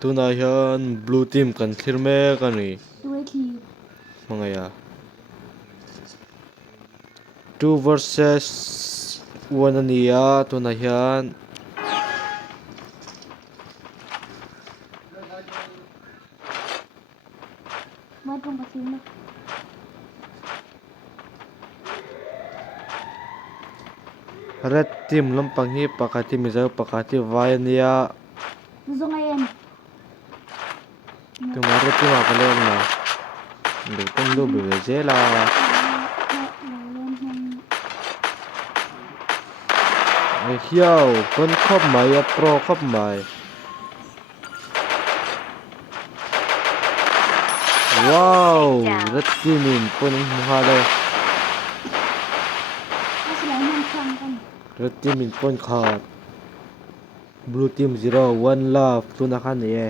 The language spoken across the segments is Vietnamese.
Tuna hian blue team kan thlir mek ani Tuai thi. hmangaya 2 versus 1 ania tuna hian Mai tong pasin na. red team lampang hi pakati mizo pakati vai ania Zong ayen. tuma red team a kaleng na du tong du be zela ai hiao pon khop mai a pro khop mai wow red team in pon muhale Asilay nang chang kan. red team in pon khat blue team 0 1 love tuna khan ye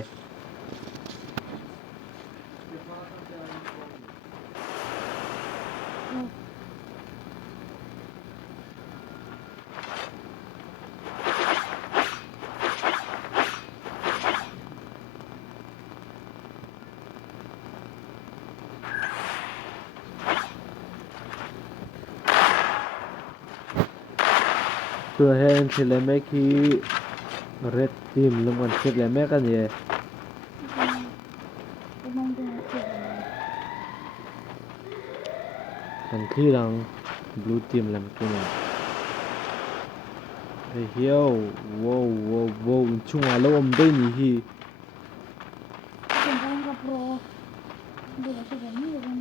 tuna hian thile mek hi red team lamkan thile mek ani Kumang din ako. kan thi lang blue team lam kina ai hiao wow wow wow chunga lo om dei ni hi Kumang ka pro. Hindi na siya ganyan.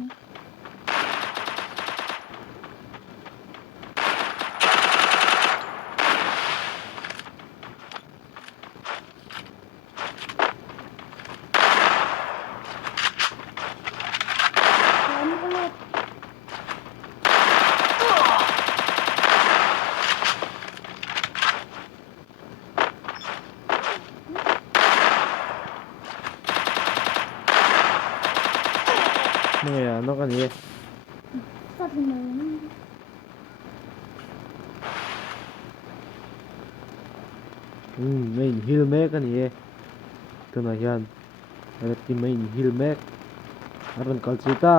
Ano ulit? mga ano kan ye Sa tingin. main hill mek ani ye tuna hian red team main hill mek aron kalchita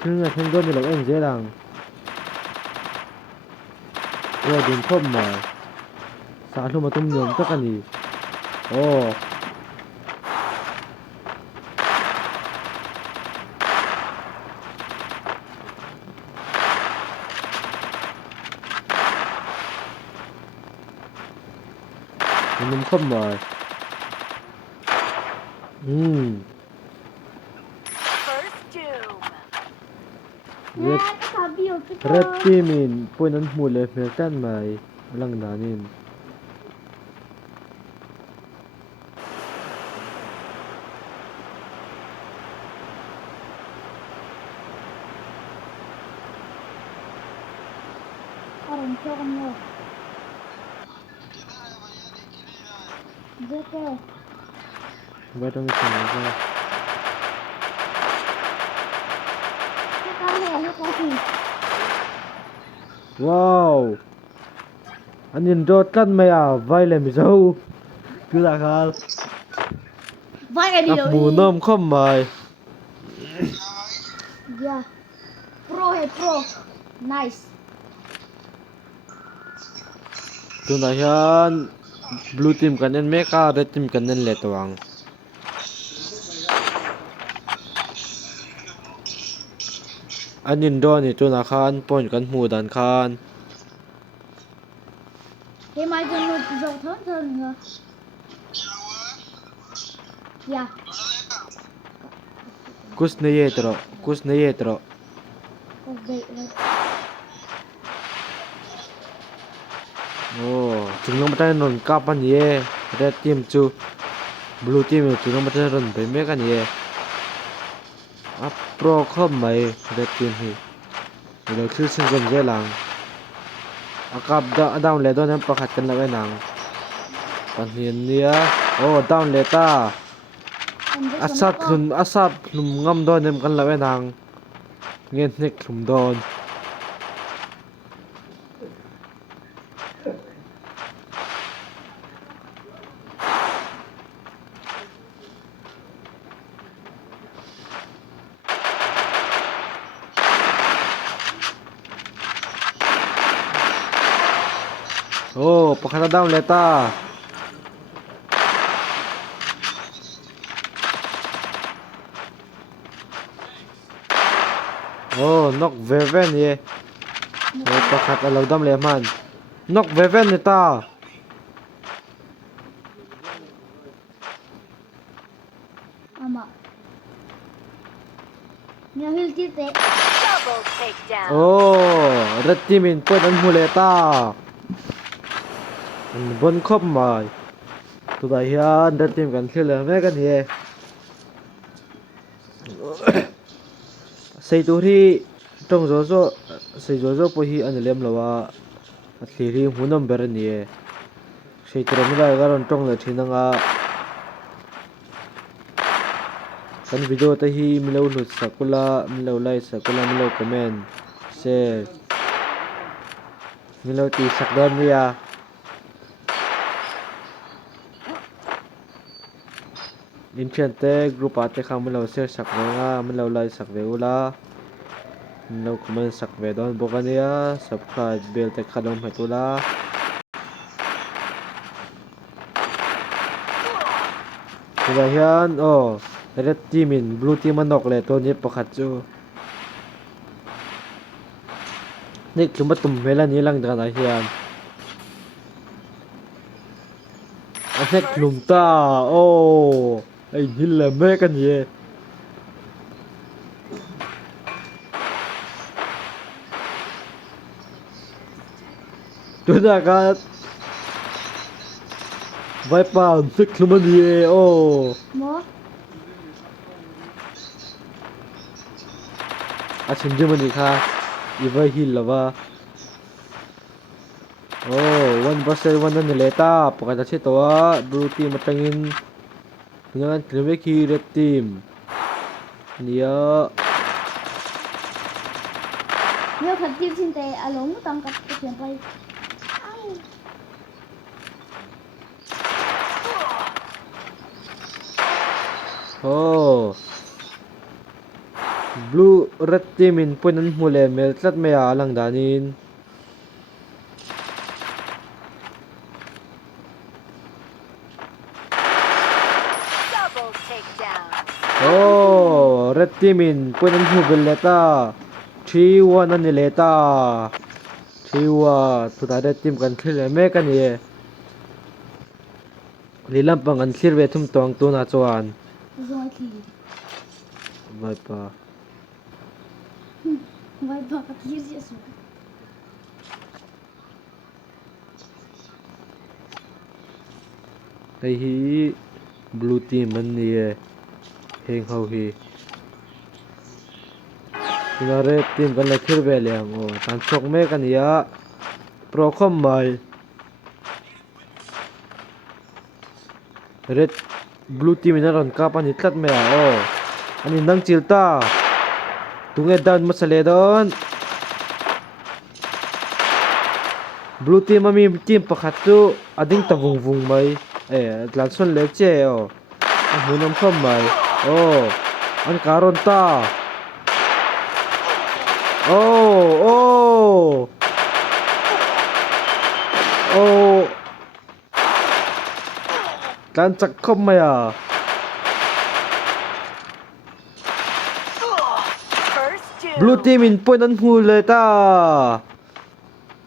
thilna thengdon ni lo eng zelang ya din khom ma sa hlu matum nyom takani oh num khom ma First doom. red Sabi yun. red team in point an hmu le hmel tan mai lang danin Parang siya kanya. Dito. batang sinaga Ano kasi? wow anin dot kan maya vai le mi zo kila khal Vai ka ap mu nom khom mai Yeah. Pro hey pro. Nice. tuna hian blue team kan en meka red team kan en le tawang anin do ni tuna khan point kan hmu dan khan Hey, mai chân luôn dầu thớt hơn nữa. Yeah. kus ne ye tro Okay. oh chung mata non kapan ye red team chu blue team chung mata ron be me kan ye up pro khom mai red team hi lo thil sin zom je lang akap da down le don hem pakhat kan la nang panhian nia oh down le ta asap hlum ngam don hem kan la nang ngen nek hlum don Oh, pakata down leta. Oh, knock Veven ye. Oh, pakat alaw dam leman. Knock Veven nita. Ama. Nya hil tite. Double takedown. Oh, red team in point an huleta. An bon khop mai. Tu da hian red team kan khel me kan ye. Sei tu ri tong zo zo sei zo zo po hi an lem lawa. A thli ri hunam ber ni ye. Sei tro mi da garon tong le thinanga. Kan video ta hi milo lut sakula milo like sakula milo comment share milo ti sakdon ya inchante group ate khang milo share sakwenga milo like sakwe ula milo comment sakwe don bokania subscribe bell te khalom hetula Kaya yan oh red team in blue team manok le to ni pakhat chuนี่คือมาตุ่มเวลานี้ลังจากไหนเฮียนอันนี้กลุ่มตาโอ้ไอ้นี่แหละแม่กันเย่ตัวนักการไว้ป่านซึกลุมันเย่โอ้ Mo. อาชิมจิมันอีกค่ะอีไว้หินหรอวะโอ้วันบัสเซอร์วันนั้นเลต้าปกติใช่ตัวบลูทีมมาตั้งอินงั้นคลิปคีเรตทีมเนี่ย Nya khat tip sin te along tang kat ke sian pai. Ai. โอ้ blue red team in punan hule mel tlat me a lang danin Double takedown. โอ้ red team in punan hu bel leta 3-1นั่นนี่เลต้า3-1สุดท้าย red team กันขึ้นเลยแม่กันเย่ลีลำปังกันคิดเวทุ่มตวงตัวนาจวน Zoi ki. ไม่ปะ Vai ba kat hir je su. ไอ้ฮี blue team มันนี่เฮงเขาฮีสุดท้าย red team กันเลยคิดเวเลียงโอ้ตันชกแม่กันยะโปรคอมใหม่ red blue team in aron kapan hitlat me oh ani nang chilta tunge down masale don blue team ami team pakhat chu ading tawung vung mai tlan son le che oh hunam khom mai oh an karon ta oh tlan chak khom mai First doom. blue team in point an hu le ta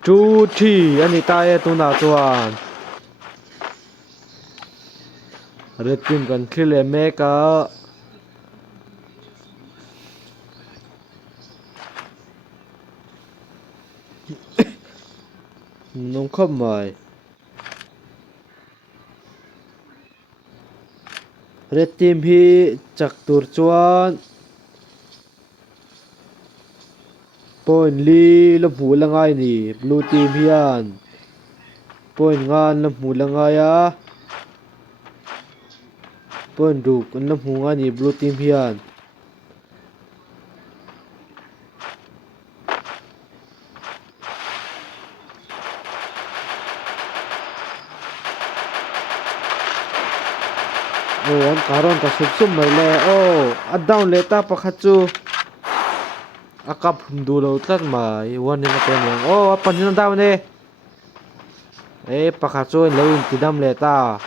2-3อันนี้ตายตัวนาจวนเรดทีมกันขึ้นเลยแม่กะน้องเข้ามาเรดทีมพี่จักตัวจวนปอยลีลำหูละไงนี่บลูทีมพี่อันปอยงานลำหูละไงปอยดูกันลำหูงานนี่บลูทีมพี่อันโอ้อันการอนกับซุ่มๆมาเลยโอ้อัดดาวน์เลต้าปะคัดจูอากับผมดูเราตัดมาวันนี้มาเป็นอย่างโอ้ปัญญาดาวน์เนี่ย pakhat chu lo in tidam le ta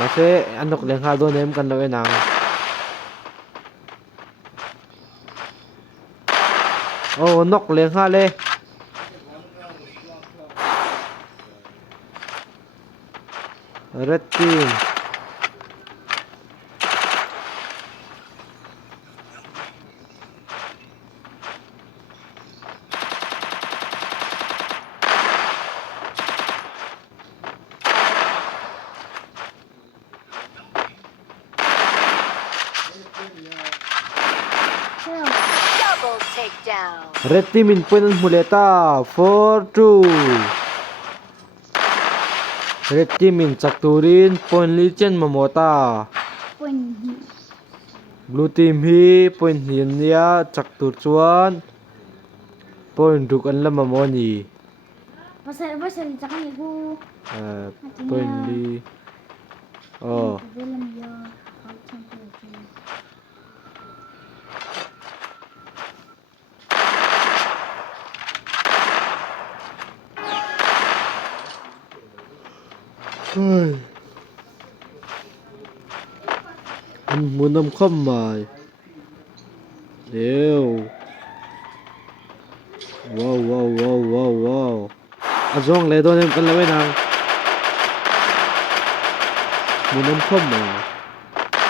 mase anok leng ha do nem kan lo enang nok leng ha le red team Sao? Double takedown. red team in point an muleta 4-2 red team in chakturin point li chen mamota Quỳnh blue team hi point hian nia chaktur chuan point ruk an lam mamoni pasal chắc ni ku point li Velam ya hal champion. anh muốn nằm không mày đều wow azong le don em kan lawe nang muốn nằm không mà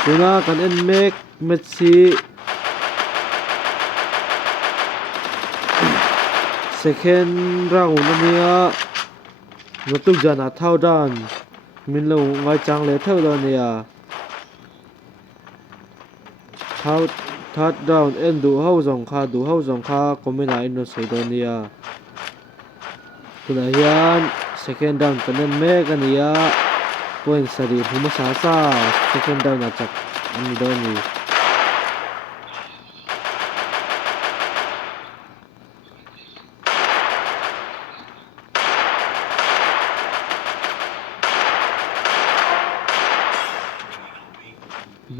tuna kan en mek Messi second round ania nó tuk jana thau dan min lo ngai chang le thau dan ya thau third round en du hau zong kha komina ino seidonia tuna hian second round kan en mek ania point sari huma sa second round achak ani doni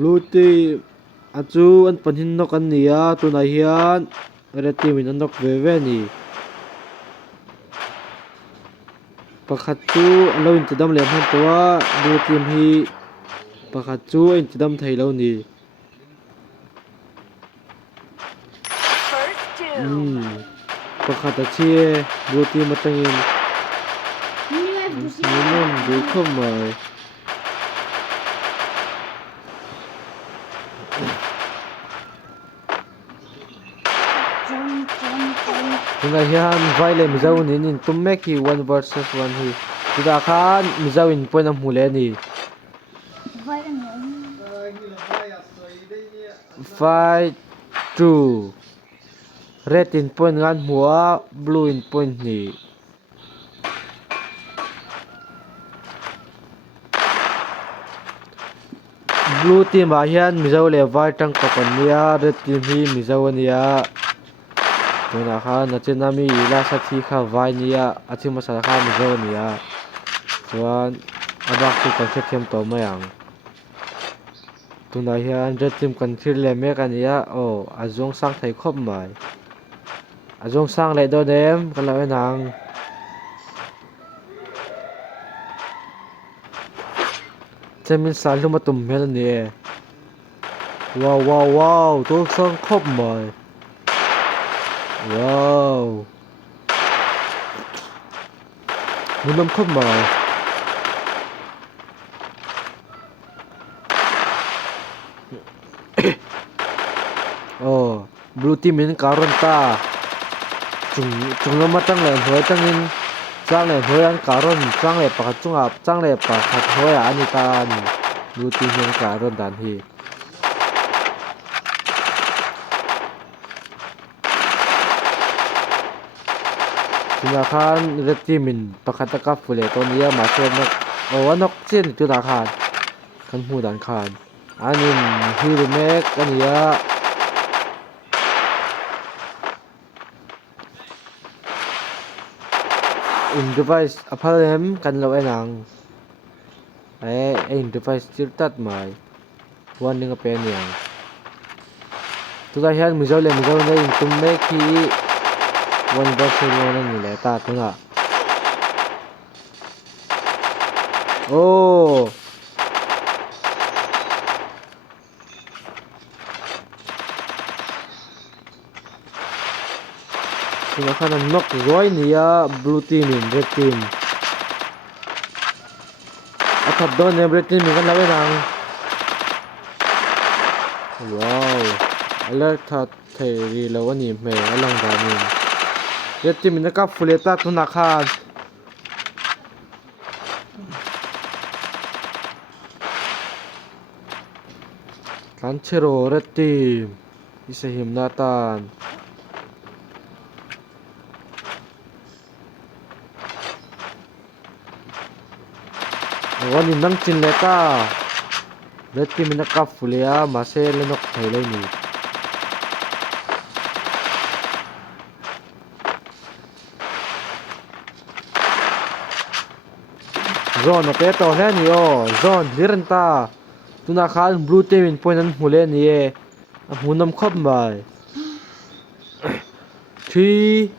blue team achu an panin nok an nia tuna hian red team in an nok ve ni pakhat chu lo in tidam lem han towa blue team hi pakhat chu in tidam thei lo ni First doom. pakhat a chia blue team atangin minum du khom mai tuna hian vaile mizo nin tumme ki 1 versus 1 hi tuda khan mizo in point am hule ni vai anh 5-2 red in point ngan hua blue in point ni blue team a hian mizo le vai tang kapan nia red team hi mizo ania tuna khan nachinami la sathi kha vai nia achima sa kha mizo nia chuan abak chu kan thethem to mayang tuna hian red team kan thir le mek ania azong sang thei khop mai azong sang le do dem kan la nang chemin sal luma tum mel ni wow to sang khop mai wow munam khop mai blue team in karon ta chung lama tang le hoi tangin chang le hoi an karon chang le pakhat chunga chang le pakhat hoi ani ta ni blue team in karon dan hi tuna khan red team in pakhat ka fule to nia ma se nak anok chen tuna khan kan hu dan khan anin hi mek ania in device aphalem kan lo enang in device tirtat mai warning a pen yang tuda hian mizo le in tumme ki one versus one ni le ta tuna Oh. Tuna khan an knock zoi nia blue team in red team. Athat don ne red team kan lawe nang. Wow. Alert that theri lawani me alang damin. Red team in ka fuleta tuna khan. Kanchero red team. Isa himnatan. Wani nang chin leta. Red team in ka fulea mase lenok thailai ni. Zone na peto he ni o. Zone liranta. Tuna khan blue team in point an hule ni e. Munam khop mai. 3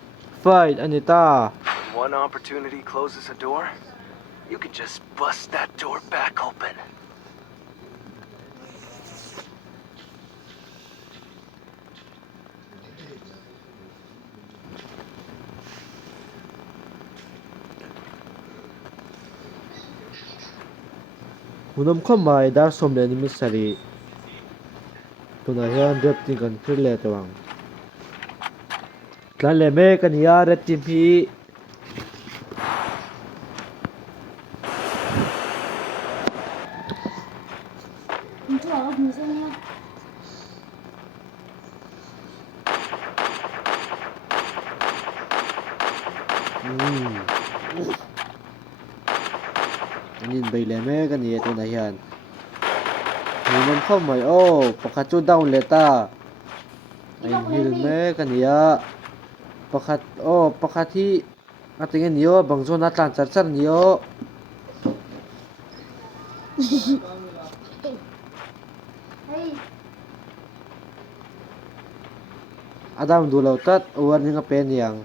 fight anita. One opportunity closes a door, you can just bust that door back open. Munam khop mai dar som le ni misari. Tuna hian red team kan thir le tawang. Tlan le me kan ya red team hi. Mình chưa ở mình xem nha. Nhìn bay le me kan ye tuna hian. Munam khop mai o pakhat chu down le ta. Ai hil me kan ya. Pakhat pakhat hi atingin yo bangzo na tlan char ni yo. Hey, Adam dulau tat warning nga pen yang.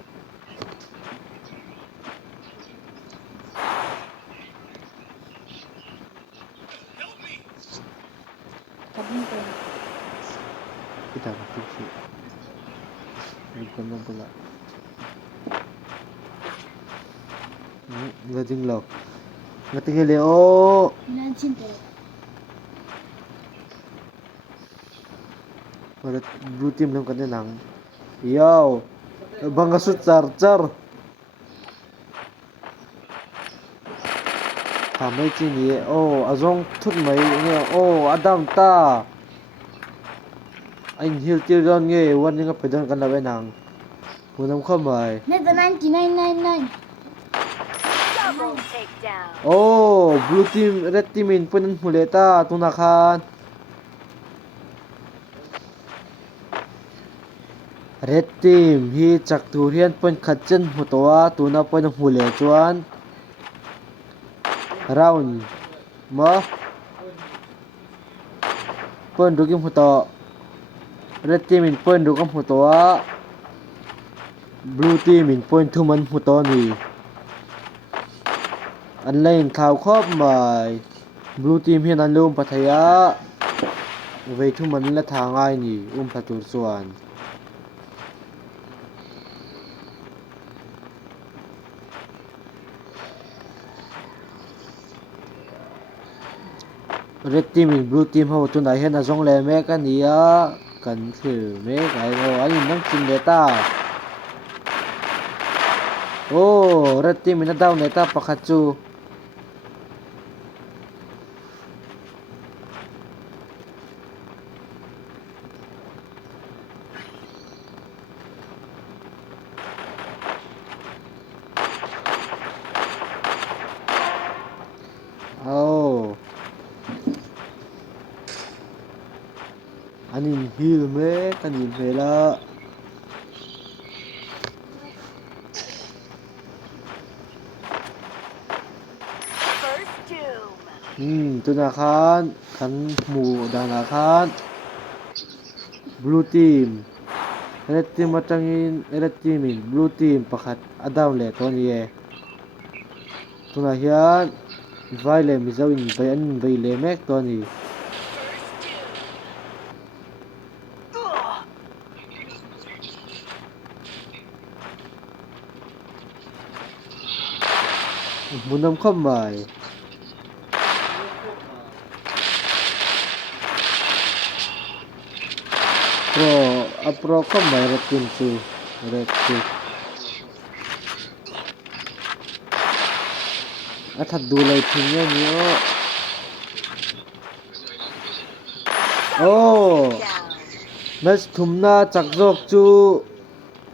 kabin ko. Kita kasi. Bukan na pula. Gading law. Ngatingili o. Nanchinte. Para blue team lang kanina nang. Yo. Bangga su charger. Kamay chini azong thut mai nge Adam ta. Anh hiểu tiêu don ngheวันนี้ก็ไปเดินกันแล้วไปนางหัวน้ำข้าวใหม่ Neta 9999. Double takedown. โอ้ blue team red team in เป็นหัวเลต้าตุนาคาร red team ฮีจักตูเรียนเป็นขัดเจนหัวตัวตุนาเป็นหัวเลจวน round มาเป็นดูกิมหัวตัว red team in เป็นดูกิมหัวตัว blue team in เป็นทุมันหัวตัวนี่อันเล่นข่าวครอบใหม่ blue team เฮียนันลุมพัทยาเวทุมันและทางง่ายนี่พัตุส่วน red team in blue team เขาตัวไหนเห็นอะจงแลแม่กันนี่อะกันคือแม่ไก่อันนี้นั่งกินเนต้าโอ้ red team in ดาวเนต้าปะคัดจู Oh. Anin hil me kanin vela. First doom. Tu na kan mu dana kan. Blue team. Red team matangin red team in blue team pakat adaw le ton ye. Tu na hian vai le mi zau in vai an vai le mek to ni munam khom mai pro khom mai ratin chu ret thật đu lời thì nghe nhớ ô Down. mes thum na chak jok chu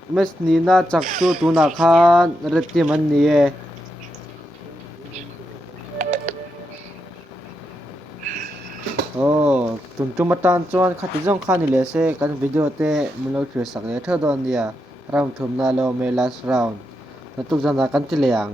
mes ni na chak chu tu na khan reti man ni e ô tun tu matan chuan khati jong khan ni le se kan video te mulo thir sak le thodon dia round thum na lo me last round na tu jana kan ti leang